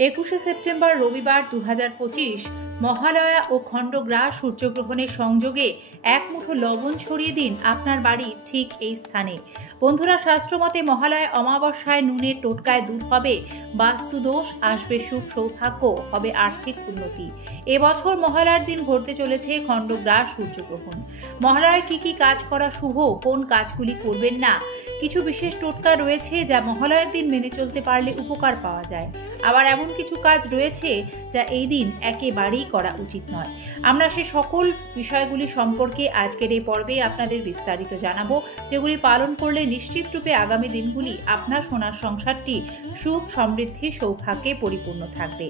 21শে September রবিবার 2025 মহালয়া ও খণ্ডগ্রাস সূর্যগ্রহণের সংযোগে এক মুঠো লবণ ছড়িয়ে দিন আপনার বাড়ির ঠিক এই স্থানে। বন্ধুরা, শাস্ত্রমতে মহালয়া অমাবস্যায় নুনের টোটকায় দূর হবে বাস্তুদোষ, আসবে সুখ সৌভাগ্য, হবে আর্থিক উন্নতি। এবছর মহালয়ার দিন ঘটতে চলেছে খণ্ডগ্রাস সূর্যগ্রহণ। মহালয়ায় কি কি কাজ করা শুভ, কোন কাজগুলি করবেন না, কিছু বিশেষ টোটকা রয়েছে যা মহালয়ার দিন মেনে চলতে পারলে উপকার পাওয়া যায়। আবার এমন কিছু কাজ রয়েছে যা এই দিন একেবারেই করা উচিত নয়। আমরা সে সকল বিষয়গুলি সম্পর্কে আজকের এই পর্বে আপনাদের বিস্তারিত জানাবো, যেগুলি পালন করলে নিশ্চিতরূপে আগামী দিনগুলি আপনার সোনার সংসারটি সুখ, সমৃদ্ধি, সৌভাগ্যে পরিপূর্ণ থাকবে।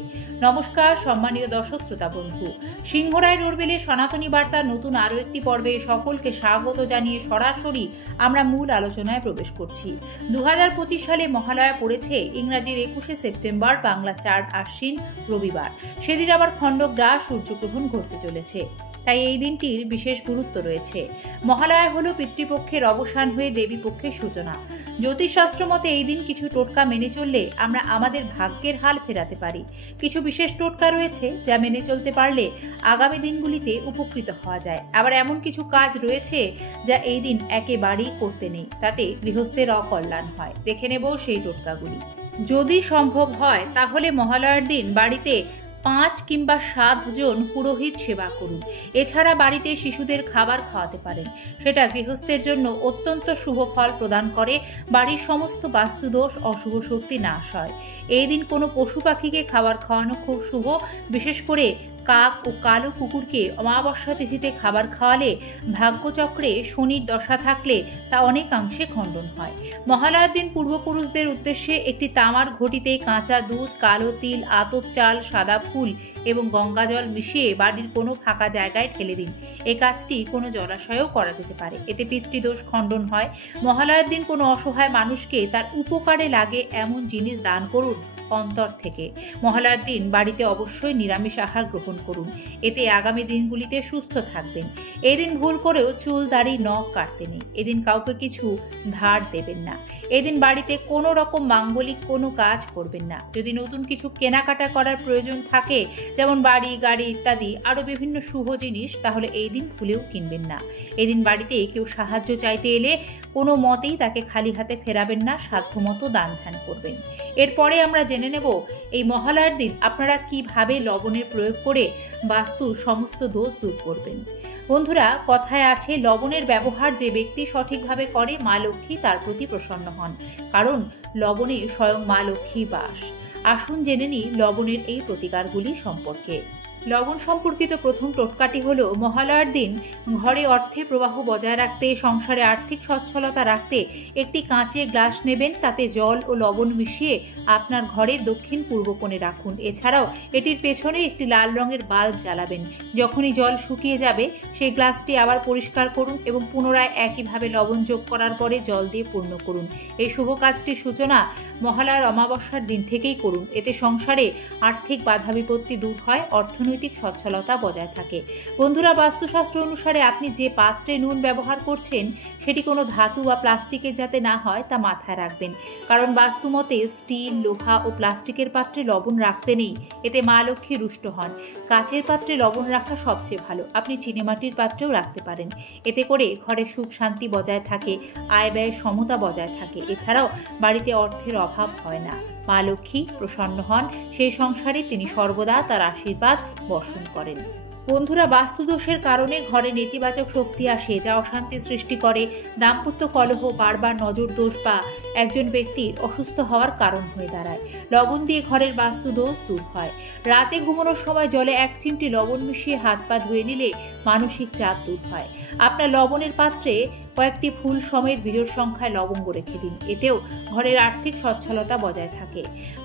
নমস্কার সম্মানীয় দর্শক শ্রোতা বন্ধু, সিংহরায় রোডবেলে সনাতনী বার্তার নতুন আরও একটি পর্বে সকলকে স্বাগত জানিয়ে সরাসরি আমরা মূল আলোচনায় প্রবেশ করছি। 2025 সালে মহালয়া পড়েছে ইংরাজির 21শে সেপ্টেম্বর, বাংলা 4 আশ্বিন রবিবার। সেদিন আবার খণ্ডগ্রাস সূর্যগ্রহণ ঘটতে চলেছে, তাই এই দিনটির বিশেষ গুরুত্ব রয়েছে। মহালয়া হলো পিতৃপক্ষের অবসান হয়ে দেবী পক্ষের সূচনা। জ্যোতিষশাস্ত্র মতে এই দিন কিছু টোটকা মেনে চললে আমরা আমাদের ভাগ্যের হাল ফেরাতে পারি। কিছু বিশেষ টোটকা রয়েছে যা মেনে চলতে পারলে আগামী দিনগুলিতে উপকৃত হওয়া যায়। আবার এমন কিছু কাজ রয়েছে যা এই দিন একেবারেই করতে নেই, তাতে গৃহস্থের অকল্যাণ হয়। দেখে নেব সেই টোটকাগুলি। যদি সম্ভব হয় তাহলে মহালয়ার দিন বাড়িতে 5 কিংবা 7 জন পুরোহিত সেবা করুন। এছাড়া বাড়িতে শিশুদের খাবার খাওয়াতে পারেন, সেটা গৃহস্থের জন্য অত্যন্ত শুভ ফল প্রদান করে। বাড়ির সমস্ত বাস্তুদোষ, অশুভ শক্তি নাশ হয়। এই দিন কোনো পশু পাখিকে খাবার খাওয়ানো খুব শুভ। বিশেষ করে কাক ও কালো কুকুরকে অমাবস্যা তিথিতে খাবার খাওয়ালে ভাগ্যচক্রে শনির দশা থাকলে তা অনেকাংশে খণ্ডন হয়। মহালয়ার দিন পূর্বপুরুষদের উদ্দেশ্যে একটি তামার ঘটিতে কাঁচা দুধ, কালো তিল, আতপ চাল, সাদা ফুল এবং গঙ্গাজল মিশিয়ে বাড়ির কোনো ফাঁকা জায়গায় ঠেলে দিন। এই কাজটি কোনো জলাশয়েও করা যেতে পারে, এতে পিতৃদোষ খণ্ডন হয়। মহালয়ার দিন কোনো অসহায় মানুষকে তার উপকারে লাগে এমন জিনিস দান করুন অন্তর থেকে। মহালয়ার দিন বাড়িতে অবশ্যই নিরামিষ আহার গ্রহণ করুন, এতে আগামী দিনগুলিতে সুস্থ থাকবেন। এদিন ভুল করেও চুল, দাড়ি, নখ কাটতে নেই। এদিন কাউকে কিছু ধার দেবেন না। এদিন বাড়িতে কোনো রকম মাঙ্গলিক কোনো কাজ করবেন না। যদি নতুন কিছু কেনাকাটা করার প্রয়োজন থাকে, যেমন বাড়ি, গাড়ি ইত্যাদি আরও বিভিন্ন শুভ জিনিস, তাহলে এই দিন ভুলেও কিনবেন না। এদিন বাড়িতে কেউ সাহায্য চাইতে এলে কোনো মতেই তাকে খালি হাতে ফেরাবেন না, সাধ্যমতো দান ধ্যান করবেন। এরপরে আমরা জেনে নেব এই মহালয়ার দিন আপনারা কিভাবে লবণের প্রয়োগ করে বাস্তুর সমস্ত দোষ দূর করবেন। বন্ধুরা, কথায় আছে লবণের ব্যবহার যে ব্যক্তি সঠিকভাবে করে মা লক্ষ্মী তার প্রতি প্রসন্ন হন, কারণ লবণে স্বয়ং মা লক্ষ্মী বাস। আসুন জেনে নিই লবণের এই প্রতিকারগুলি সম্পর্কে। লবণ সম্পর্কিত প্রথম টোটকাটি হলো মহালয়ার দিন ঘরে অর্থের প্রবাহ বজায় রাখতে, সংসারে আর্থিক সচ্ছলতা রাখতে একটি কাঁচের গ্লাস নেবেন, তাতে জল ও লবণ মিশিয়ে আপনার ঘরে দক্ষিণ পূর্ব কোণে রাখুন। এছাড়াও এটির পেছনে একটি লাল রঙের বাল্ব জ্বালাবেন। যখনই জল শুকিয়ে যাবে সেই গ্লাসটি আবার পরিষ্কার করুন এবং পুনরায় একইভাবে লবণ যোগ করার পরে জল দিয়ে পূর্ণ করুন। এই শুভ কাজটির সূচনা মহালয়ার অমাবস্যার দিন থেকেই করুন। এতে সংসারে আর্থিক বাধা বিপত্তি দূর হয়, অর্থনৈতিক সচ্ছলতা বজায় থাকে। বন্ধুরা, বাস্তুশাস্ত্র অনুসারে আপনি যে পাত্রে নুন ব্যবহার করছেন সেটি কোনো ধাতু বা প্লাস্টিকের যাতে না হয় তা মাথায় রাখবেন, কারণ বাস্তুমতে স্টিল, লোহা ও প্লাস্টিকের পাত্রে লবণ রাখতে নেই, এতে মা লক্ষ্মী রুষ্ট হন। কাচের পাত্রে লবণ রাখা সবচেয়ে ভালো। আপনি চিনেমাটির পাত্রেও রাখতে পারেন, এতে করে ঘরে সুখ শান্তি বজায় থাকে, আয় ব্যয় সমতা বজায় থাকে। এছাড়াও বাড়িতে অর্থের অভাব হয় না, মা লক্ষ্মী প্রসন্ন হন, সেই সংসারে তিনি সর্বদা তার আশীর্বাদ বর্ষণ করেন। বন্ধুরা, বাস্তুদোষের কারণে ঘরে নেতিবাচক শক্তি আসে, যা অশান্তি সৃষ্টি করে, দাম্পত্য কলহ, বারবার নজর দোষ বা একজন ব্যক্তির অসুস্থ হওয়ার কারণ হয়ে দাঁড়ায়। লবণ দিয়ে ঘরের বাস্তুদোষ দূর হয়। রাতে ঘুমানোর সময় জলে 1 চিমটি লবণ মিশিয়ে হাত পা ধুয়ে নিলে মানসিক চাপ দূর হয়। আপনার লবণের পাত্রে কয়েকটি ফুল সমেত বিজোড় সংখ্যায় লবঙ্গ রেখে দিন, এতেও ঘরের আর্থিক সচ্ছলতা বজায় থাকে।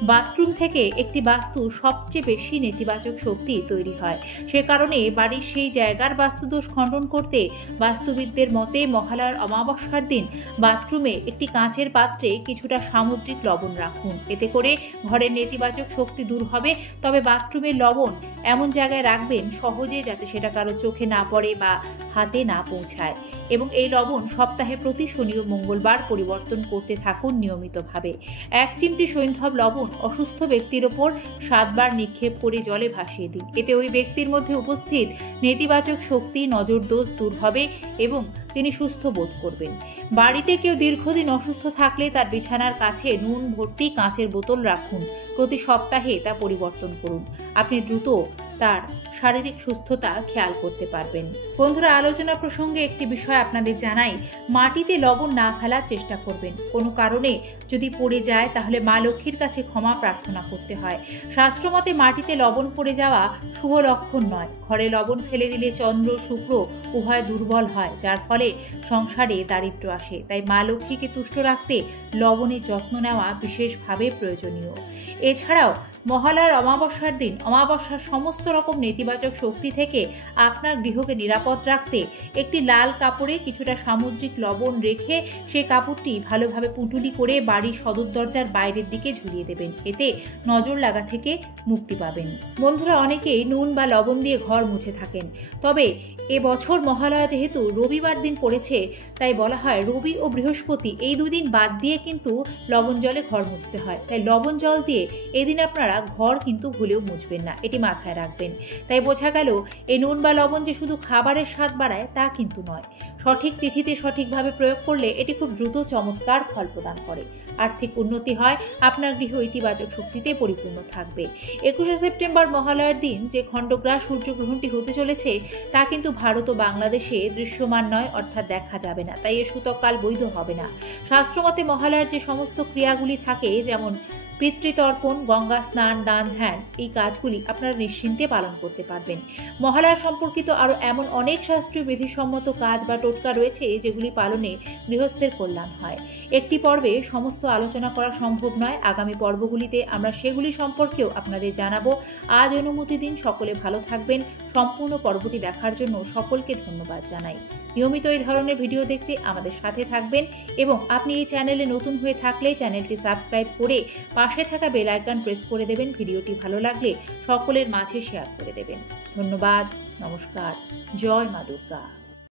বাথরুম থেকে একটি বাস্তু সবচেয়ে বেশি নেতিবাচক শক্তি তৈরি হয়, সে কারণে বাড়ির সেই জায়গার বাস্তুদোষ খণ্ডন করতে বাস্তুবিদদের মতে মহালয়ার অমাবস্যার দিন বাথরুমে একটি কাঁচের পাত্রে কিছুটা সামুদ্রিক লবণ রাখুন। এতে করে ঘরের নেতিবাচক শক্তি দূর হবে। তবে বাথরুমের লবণ এমন জায়গায় রাখবেন সহজে, যাতে সেটা কারো চোখে না পড়ে বা হাতে না পৌঁছায়, এবং এই লবণ সপ্তাহে প্রতি শনি ও মঙ্গলবার পরিবর্তন করতে থাকুন নিয়মিতভাবে। 1 চিমটি সৈন্ধব লবণ অসুস্থ ব্যক্তির ওপর 7 বার নিক্ষেপ করে জলে ভাসিয়ে দিন। এতে ওই ব্যক্তির মধ্যে উপস্থিত নেতিবাচক শক্তি, নজর দোষ দূর হবে এবং তিনি সুস্থ বোধ করবেন। বাড়িতে কেউ দীর্ঘদিন অসুস্থ থাকলে তার বিছানার কাছে নুন ভর্তি কাঁচের বোতল রাখুন। প্রতি সপ্তাহে তা পরিবর্তন করুন। আপনি দ্রুত তার শারীরিক সুস্থতা খেয়াল করতে পারবেন। বন্ধুরা, আলোচনা প্রসঙ্গে একটি বিষয় আপনাদের জানাই, মাটিতে লবণ না ফেলার চেষ্টা করবেন। কোনো কারণে যদি পড়ে যায় তাহলে মা লক্ষ্মীর কাছে ক্ষমা প্রার্থনা করতে হয়। শাস্ত্রমতে মাটিতে লবণ পড়ে যাওয়া শুভ লক্ষণ নয়। ঘরে লবণ ফেলে দিলে চন্দ্র শুক্র উভয় দুর্বল হয়, যার ফলে সংসারে দারিদ্র্য আসে। তাই মা লক্ষ্মীকে তুষ্ট রাখতে লবণের যত্ন নেওয়া বিশেষভাবে প্রয়োজনীয়। এছাড়াও মহালয়ার অমাবস্যার দিন অমাবস্যার সমস্ত রকম নেতিবাচক শক্তি থেকে আপনার গৃহকে নিরাপদ রাখতে একটি লাল কাপড়ে কিছুটা সামুদ্রিক লবণ রেখে সেই কাপড়টি ভালোভাবে পুঁটুলি করে বাড়ির সদর দরজার বাইরের দিকে ঝুলিয়ে দেবেন। এতে নজর লাগা থেকে মুক্তি পাবেন। বন্ধুরা, অনেকেই নুন বা লবণ দিয়ে ঘর মুছে থাকেন, তবে এবছর মহালয়া যেহেতু রবিবার দিন পড়েছে, তাই বলা হয় রবি ও বৃহস্পতি এই 2 দিন বাদ দিয়ে কিন্তু লবণ জলে ঘর মুছতে হয়। তাই লবণ জল দিয়ে এদিন আপনারা ঘর কিন্তু ভুলেও মুছবেন না, এটি মাথায় রাখবেন। তাই বোঝা গেল এই নুন বা লবণ যে শুধু খাবারের স্বাদ বাড়ায় তা কিন্তু নয়। সঠিক তিথিতে সঠিকভাবে প্রয়োগ করলে এটি খুব দ্রুত চমৎকার ফল প্রদান করে। আর্থিক উন্নতি হয়, আপনার গৃহ ইতিবাচক শক্তিতে পরিপূর্ণ থাকবে। 21শে সেপ্টেম্বর মহালয়ার দিন যে খণ্ডগ্রাস সূর্যগ্রহণটি হতে চলেছে তা কিন্তু ভারত ও বাংলাদেশে দৃশ্যমান নয়, অর্থাৎ দেখা যাবে না। তাই এর সূতককাল বৈধ হবে না। শাস্ত্রমতে মহালয়ার যে সমস্ত ক্রিয়াগুলি থাকে, যেমন পিতৃতর্পণ, গঙ্গা স্নান, দান, ধ্যান, এই কাজগুলি আপনারা নিশ্চিন্তে পালন করতে পারবেন। মহালয়া সম্পর্কিত আরও এমন অনেক শাস্ত্রীয় বিধিসম্মত কাজ বা টোটকা রয়েছে যেগুলি পালনে গৃহস্থের কল্যাণ হয়। একটি পর্বে সমস্ত আলোচনা করা সম্ভব নয়। আগামী পর্বগুলিতে আমরা সেগুলি সম্পর্কেও আপনাদের জানাবো। আজ অনুমতি দিন। সকলে ভালো থাকবেন। সম্পূর্ণ পর্বটি দেখার জন্য সকলকে ধন্যবাদ জানাই। নিয়মিত এই ধরনের ভিডিও দেখতে আমাদের সাথে থাকবেন এবং আপনি এই চ্যানেলে নতুন হয়ে থাকলে চ্যানেলটি সাবস্ক্রাইব করে পাশে থাকা বেল আইকন প্রেস করে দেবেন। ভিডিওটি ভালো লাগলে সকলের মাঝে শেয়ার করে দেবেন। ধন্যবাদ। নমস্কার। জয় মা দুর্গা।